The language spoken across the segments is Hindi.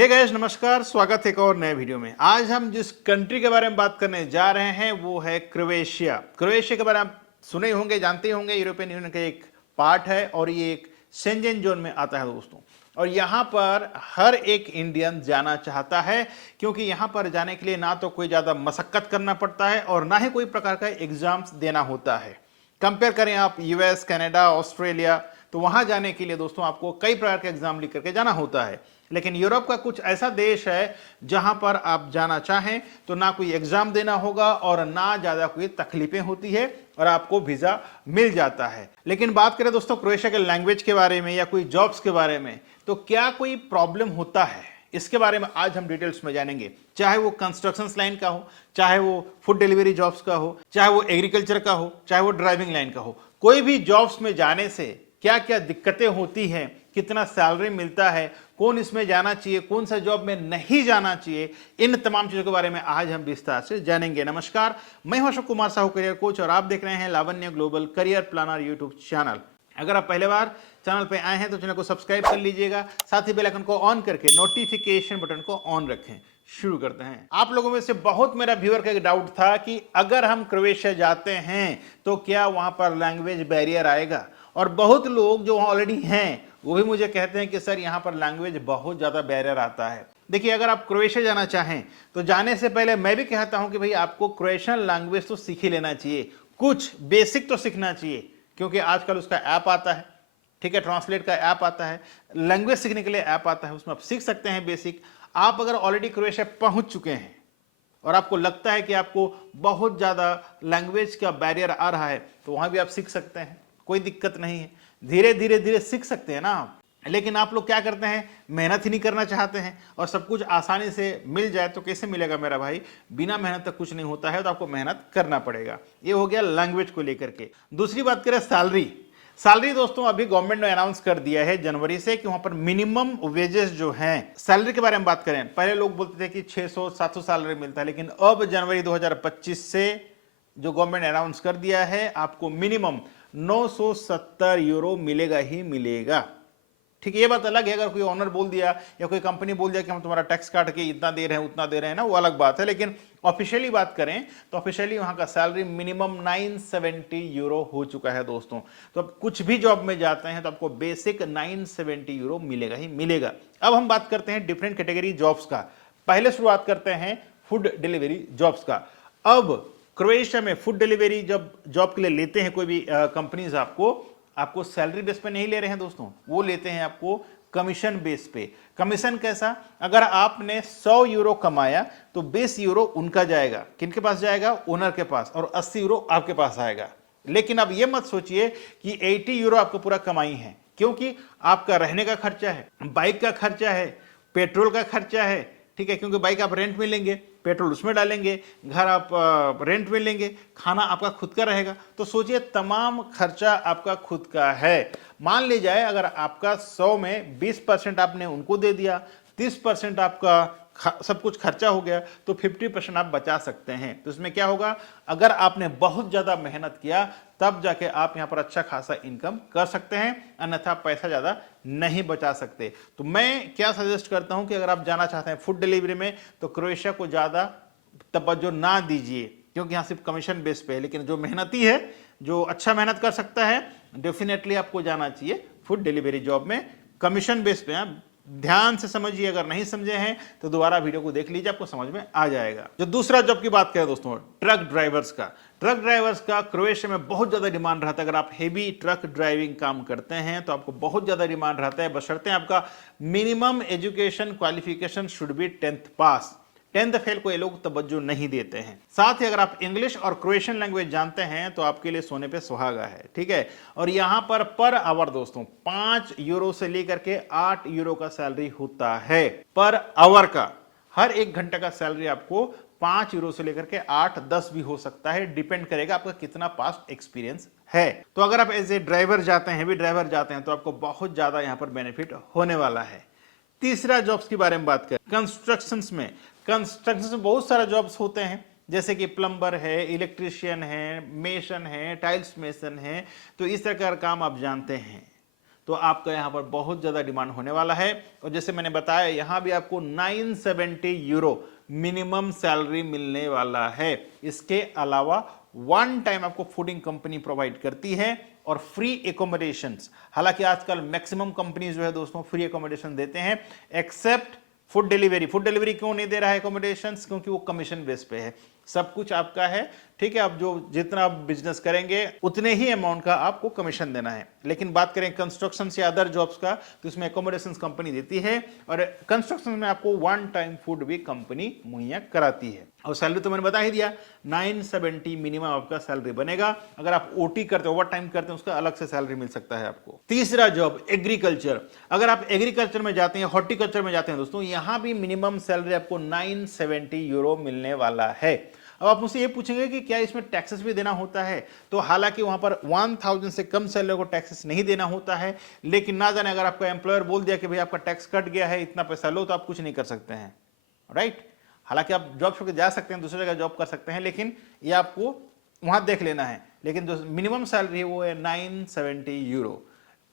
हे गाइस, नमस्कार। स्वागत है एक और नए वीडियो में। आज हम जिस कंट्री के बारे में बात करने जा रहे हैं वो है क्रोएशिया। क्रोएशिया के बारे में आप सुने ही होंगे, जानते ही होंगे। यूरोपियन यूनियन का एक पार्ट है और ये एक शेंजन जोन में आता है दोस्तों। और यहाँ पर हर एक इंडियन जाना चाहता है, क्योंकि यहाँ पर जाने के लिए ना तो कोई ज़्यादा मशक्कत करना पड़ता है और ना ही कोई प्रकार का एग्जाम्स देना होता है। कंपेयर करें आप यूएस, कनाडा, ऑस्ट्रेलिया, तो वहाँ जाने के लिए दोस्तों आपको कई प्रकार के एग्जाम लिख करके जाना होता है। लेकिन यूरोप का कुछ ऐसा देश है जहां पर आप जाना चाहें तो ना कोई एग्जाम देना होगा और ना ज़्यादा कोई तकलीफें होती है और आपको वीज़ा मिल जाता है। लेकिन बात करें दोस्तों क्रोएशिया के लैंग्वेज के बारे में या कोई जॉब्स के बारे में, तो क्या कोई प्रॉब्लम होता है, इसके बारे में आज हम डिटेल्स में जानेंगे। चाहे वो कंस्ट्रक्शन लाइन का हो, चाहे वो फूड डिलीवरी जॉब्स का हो, चाहे वो एग्रीकल्चर का हो, चाहे वो ड्राइविंग लाइन का हो, कोई भी जॉब्स में जाने से क्या क्या दिक्कतें होती हैं, कितना सैलरी मिलता है, कौन इसमें जाना चाहिए, कौन सा जॉब में नहीं जाना चाहिए, इन तमाम चीज़ों के बारे में आज हम विस्तार से जानेंगे। नमस्कार, मैं हूं अशोक कुमार साहू, करियर कोच, और आप देख रहे हैं Lavanya global career planner YouTube channel. अगर आप पहले बार चैनल पे आए हैं तो चैनल को सब्सक्राइब कर लीजिएगा, साथ ही बेल आइकन को ऑन करके नोटिफिकेशन बटन को ऑन रखें। शुरू करते हैं। आप लोगों में से बहुत मेरा व्यूअर का एक डाउट था कि अगर हम क्रोएशिया जाते हैं तो क्या वहां पर लैंग्वेज बैरियर आएगा, और बहुत लोग जो ऑलरेडी हैं वो भी मुझे कहते हैं कि सर यहाँ पर लैंग्वेज बहुत ज़्यादा बैरियर आता है। देखिए, अगर आप क्रोएशिया जाना चाहें तो जाने से पहले मैं भी कहता हूँ कि भाई आपको क्रोएशियन लैंग्वेज तो सीख ही लेना चाहिए, कुछ बेसिक तो सीखना चाहिए, क्योंकि आजकल उसका ऐप आता है, ठीक है, ट्रांसलेट का ऐप आता है, लैंग्वेज सीखने के लिए ऐप आता है, उसमें आप सीख सकते हैं बेसिक। आप अगर ऑलरेडी क्रोएशिया पहुंच चुके हैं और आपको लगता है कि आपको बहुत ज़्यादा लैंग्वेज का बैरियर आ रहा है तो वहाँ भी आप सीख सकते हैं, कोई दिक्कत नहीं है। धीरे धीरे धीरे सीख सकते हैं ना आप। लेकिन आप लोग क्या करते हैं, मेहनत ही नहीं करना चाहते हैं और सब कुछ आसानी से मिल जाए तो कैसे मिलेगा मेरा भाई। बिना मेहनत तक कुछ नहीं होता है, तो आपको मेहनत करना पड़ेगा। ये हो गया लैंग्वेज को लेकर के। दूसरी बात करें सैलरी। सैलरी दोस्तों अभी गवर्नमेंट ने अनाउंस कर दिया है जनवरी से कि वहां पर मिनिमम वेजेस जो हैं, सैलरी के बारे में बात करें, पहले लोग बोलते थे कि 600-700 सैलरी मिलता है, लेकिन अब जनवरी 2025 से जो गवर्नमेंट ने अनाउंस कर दिया है, आपको मिनिमम 970 यूरो मिलेगा ही मिलेगा। ठीक है, ये बात अलग है अगर कोई ऑनर बोल दिया या कोई कंपनी बोल दिया कि हम तुम्हारा टैक्स काट के इतना दे रहे हैं उतना दे रहे हैं ना, वो अलग बात है। लेकिन ऑफिशियली बात करें तो ऑफिशियली वहां का सैलरी मिनिमम 970 यूरो हो चुका है दोस्तों। तो अब कुछ भी जॉब में जाते हैं तो आपको बेसिक 970 यूरो मिलेगा ही मिलेगा। अब हम बात करते हैं डिफरेंट कैटेगरी जॉब्स का। पहले शुरुआत करते हैं फूड डिलीवरी जॉब्स का। अब क्रोएशिया में फूड डिलीवरी जब जॉब के लिए लेते हैं कोई भी कंपनीज, आपको सैलरी बेस पे नहीं ले रहे हैं दोस्तों, वो लेते हैं आपको कमीशन बेस पे। कमीशन कैसा, अगर आपने 100 यूरो कमाया तो 20 यूरो उनका जाएगा। किनके पास जाएगा, ओनर के पास, और 80 यूरो आपके पास आएगा। लेकिन अब ये मत सोचिए कि 80 यूरो आपको पूरा कमाई है, क्योंकि आपका रहने का खर्चा है, बाइक का खर्चा है, पेट्रोल का खर्चा है, ठीक है, क्योंकि बाइक आप रेंट में लेंगे, पेट्रोल उसमें डालेंगे, घर आप रेंट में लेंगे, खाना आपका खुद का रहेगा। तो सोचिए तमाम खर्चा आपका खुद का है। मान ली जाए अगर आपका 100 में 20% आपने उनको दे दिया, 30% आपका सब कुछ खर्चा हो गया, तो 50% आप बचा सकते हैं। तो इसमें क्या होगा, अगर आपने बहुत ज्यादा मेहनत किया तब जाके आप यहां पर अच्छा खासा इनकम कर सकते हैं, अन्यथा पैसा ज्यादा नहीं बचा सकते। तो मैं क्या सजेस्ट करता हूं कि अगर आप जाना चाहते हैं फूड डिलीवरी में तो क्रोएशिया को ज्यादा तवज्जो ना दीजिए, क्योंकि यहां सिर्फ कमीशन बेस पे है। लेकिन जो मेहनती है, जो अच्छा मेहनत कर सकता है, डेफिनेटली आपको जाना चाहिए फूड डिलीवरी जॉब में, कमीशन बेस पे। ध्यान से समझिए, अगर नहीं समझे हैं तो दोबारा वीडियो को देख लीजिए, आपको समझ में आ जाएगा। जो दूसरा जॉब की बात करें दोस्तों, ट्रक ड्राइवर्स का। ट्रक ड्राइवर्स का क्रोएशिया में बहुत ज्यादा डिमांड रहता है। अगर आप हेवी ट्रक ड्राइविंग काम करते हैं तो आपको बहुत ज्यादा डिमांड रहता है, बशर्ते आपका minimum education qualification should be 10th pass. 10th fail को ये लोग तवज्जो नहीं देते हैं। साथ ही अगर आप इंग्लिश और क्रोएशियन लैंग्वेज जानते हैं तो आपके लिए सोने पे सुहागा है, ठीक है। और यहां पर आवर दोस्तों 5 यूरो से लेकर के 8 यूरो का सैलरी होता है पर आवर का। हर 1 घंटे का सैलरी आपको 5 यूरो से लेकर के 8-10 भी हो सकता है, डिपेंड करेगा आपका कितना पास्ट एक्सपीरियंस है। तो अगर आप एज ए ड्राइवर जाते हैं, हेवी ड्राइवर जाते हैं, तो आपको बहुत ज्यादा यहां पर बेनिफिट होने वाला है। तीसरा जॉब्स के बारे में बात करें, कंस्ट्रक्शंस में। कंस्ट्रक्शन में बहुत सारे जॉब्स होते हैं, जैसे कि प्लम्बर है, इलेक्ट्रिशियन है, मेसन है, टाइल्स मेसन है, तो इस तरह का काम आप जानते हैं। तो आपका यहाँ पर बहुत ज़्यादा डिमांड होने वाला है। और जैसे मैंने बताया, यहाँ भी आपको 970 यूरो मिनिमम सैलरी मिलने वाला है। इसके अलावा वन टाइम आपको फूडिंग कंपनी प्रोवाइड करती है और फ्री एकोमोडेशंस। हालांकि आजकल मैक्सिमम कंपनीज जो है दोस्तों फ्री एकोमोडेशन देते हैं, except food delivery. Food delivery क्यों नहीं दे रहा है एकोमोडेशंस? क्योंकि वो कमीशन बेस पे है, सब कुछ आपका है, ठीक है। आप जो जितना आप बिजनेस करेंगे उतने ही अमाउंट का आपको कमीशन देना है। लेकिन बात करें कंस्ट्रक्शन या अदर जॉब्स का, तो इसमें एकोमोडेशंस कंपनी देती है और कंस्ट्रक्शन में आपको वन टाइम फूड भी कंपनी मुहैया कराती है। और सैलरी तो मैंने बता ही दिया, 970 मिनिमम आपका सैलरी बनेगा। अगर आप ओटी करते हो, ओवर टाइम करते हैं, उसका अलग से सैलरी मिल सकता है आपको। तीसरा जॉब एग्रीकल्चर। अगर आप एग्रीकल्चर में जाते हैं, हॉर्टिकल्चर में जाते हैं दोस्तों, यहां भी मिनिमम सैलरी आपको 970 यूरो मिलने वाला है। अब आप मुझसे ये पूछेंगे कि क्या इसमें टैक्सेस भी देना होता है? तो हालांकि वहां पर 1000 से कम सैलरी को टैक्सेस नहीं देना होता है, लेकिन ना जाने अगर आपका एम्प्लॉयर बोल दिया कि भाई आपका टैक्स कट गया है, इतना पैसा लो, तो आप कुछ नहीं कर सकते हैं, राइट। हालांकि आप जॉब छोड़ के जा सकते हैं, दूसरी जगह जॉब कर सकते हैं, लेकिन ये आपको वहां देख लेना है। लेकिन जो मिनिमम सैलरी है वो है 970 यूरो।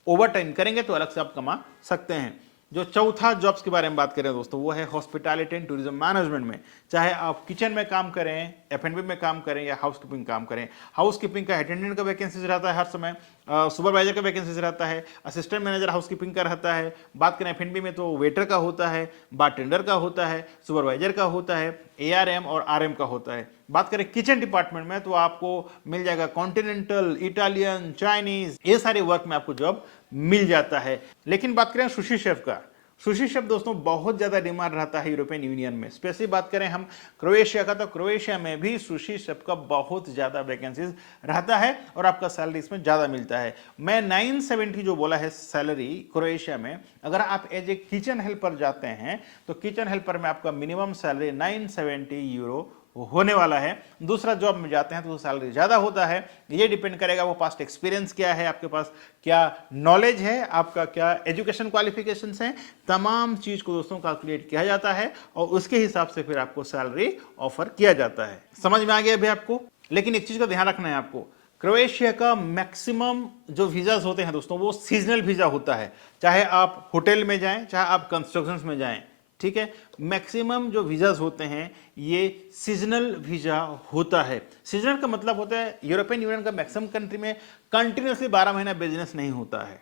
ओवर टाइम करेंगे तो अलग से आप कमा सकते हैं। जो चौथा जॉब्स के बारे में बात करें दोस्तों, वो है हॉस्पिटैलिटी एंड टूरिज्म मैनेजमेंट में। चाहे आप किचन में काम करें, F&B में काम करें या हाउसकीपिंग काम करें। हाउसकीपिंग का अटेंडेंट का वैकेंसीज रहता है हर समय, सुपरवाइजर का वैकेंसीज रहता है, असिस्टेंट मैनेजर हाउसकीपिंग का रहता है। बात करें F&B में तो वेटर का होता है, बारटेंडर का होता है, सुपरवाइजर का होता है, ARM और RM का होता है। बात करें किचन डिपार्टमेंट में तो आपको मिल जाएगा कॉन्टिनेंटल, इटालियन, चाइनीज, ये सारे वर्क में आपको जॉब मिल जाता है। लेकिन बात करें सुशी शेफ का, सुशी शेफ दोस्तों बहुत ज्यादा डिमांड रहता है यूरोपियन यूनियन में। स्पेशली बात करें हम क्रोएशिया का, तो क्रोएशिया में भी सुशी शेफ का बहुत ज्यादा वैकेंसीज रहता है और आपका सैलरी इसमें ज्यादा मिलता है। मैं 970 जो बोला है सैलरी क्रोएशिया में, अगर आप एज ए किचन हेल्पर जाते हैं तो किचन हेल्पर में आपका मिनिमम सैलरी 970 यूरो होने वाला है। दूसरा जॉब में जाते हैं तो सैलरी ज्यादा होता है। ये डिपेंड करेगा वो पास्ट एक्सपीरियंस क्या है, आपके पास क्या नॉलेज है, आपका क्या एजुकेशन क्वालिफिकेशंस हैं, तमाम चीज को दोस्तों कैलकुलेट किया जाता है और उसके हिसाब से फिर आपको सैलरी ऑफर किया जाता है। समझ में आ गया अभी आपको? लेकिन एक चीज का ध्यान रखना है आपको, क्रोएशिया का मैक्सिमम जो वीजाज होते हैं दोस्तों वो सीजनल वीजा होता है। चाहे आप होटल में जाएं, चाहे आप कंस्ट्रक्शन में जाएं, ठीक है, मैक्सिमम जो वीजाज होते हैं ये सीजनल वीजा होता है। सीजनल का मतलब होता है यूरोपियन यूनियन का मैक्सिमम कंट्री में कंटिन्यूसली 12 महीना बिजनेस नहीं होता है।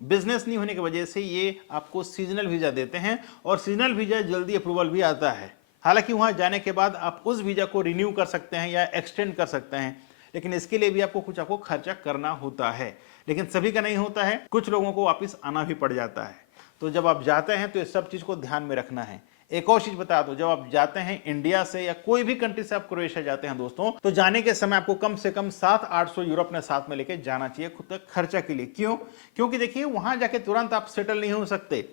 बिजनेस नहीं होने की वजह से ये आपको सीजनल वीजा देते हैं और सीजनल वीजा जल्दी अप्रूवल भी आता है। हालांकि वहां जाने के बाद आप उस वीजा को रिन्यू कर सकते हैं या एक्सटेंड कर सकते हैं, लेकिन इसके लिए भी आपको खर्चा करना होता है। लेकिन सभी का नहीं होता है, कुछ लोगों को वापिस आना भी पड़ जाता है। तो जब आप जाते हैं तो इस सब चीज को ध्यान में रखना है। एक और चीज बता दो, जब आप जाते हैं इंडिया से या कोई भी कंट्री से आप क्रोएशिया जाते हैं दोस्तों, तो जाने के समय आपको कम से कम 700-800 यूरो अपने साथ में लेके जाना चाहिए खुद तक खर्चा के लिए। क्यों? क्योंकि देखिए वहां जाके तुरंत आप सेटल नहीं हो सकते।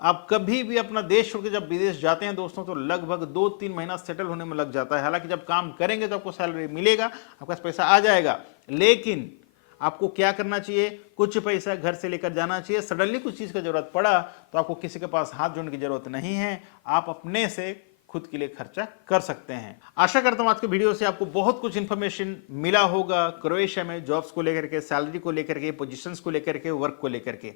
आप कभी भी अपना देश छोड़ के जब विदेश जाते हैं दोस्तों तो लगभग 2-3 महीना सेटल होने में लग जाता है। हालांकि जब काम करेंगे तो आपको सैलरी मिलेगा, आपके पास पैसा आ जाएगा, लेकिन आपको क्या करना चाहिए, कुछ पैसा घर से लेकर जाना चाहिए। सडनली कुछ चीज की जरूरत पड़ा तो आपको किसी के पास हाथ जोड़ने की जरूरत नहीं है, आप अपने से खुद के लिए खर्चा कर सकते हैं। आशा करता हूं आज के वीडियो से आपको बहुत कुछ इंफॉर्मेशन मिला होगा क्रोएशिया में जॉब्स को लेकर के, सैलरी को लेकर के, पोजीशंस को लेकर के, वर्क को लेकर के।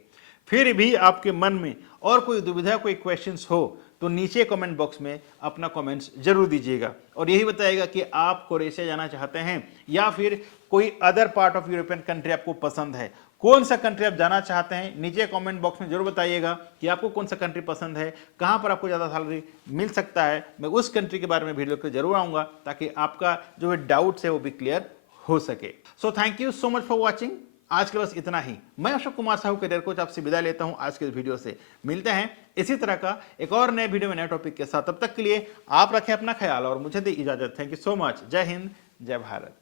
फिर भी आपके मन में और कोई दुविधा, कोई क्वेश्चंस हो तो नीचे कमेंट बॉक्स में अपना कमेंट्स जरूर दीजिएगा और यही बताइएगा कि आप क्रोएशिया जाना चाहते हैं या फिर कोई other part of European country आपको पसंद है। कौन सा कंट्री आप जाना चाहते हैं नीचे कमेंट बॉक्स में जरूर बताइएगा कि आपको कौन सा कंट्री पसंद है, कहां पर आपको ज्यादा सैलरी मिल सकता है। मैं उस कंट्री के बारे में वीडियो के जरूर आऊंगा ताकि आपका जो डाउट्स है वो भी क्लियर हो सके। So thank you so much for watching. आज के बस इतना ही। मैं अशोक कुमार साहू करियर कोच आपसे विदा लेता हूं आज के इस वीडियो से। मिलते हैं इसी तरह का एक और नए वीडियो में नए टॉपिक के साथ। तब तक के लिए आप रखें अपना ख्याल और मुझे दे इजाजत। Thank you so much. जय हिंद, जय भारत।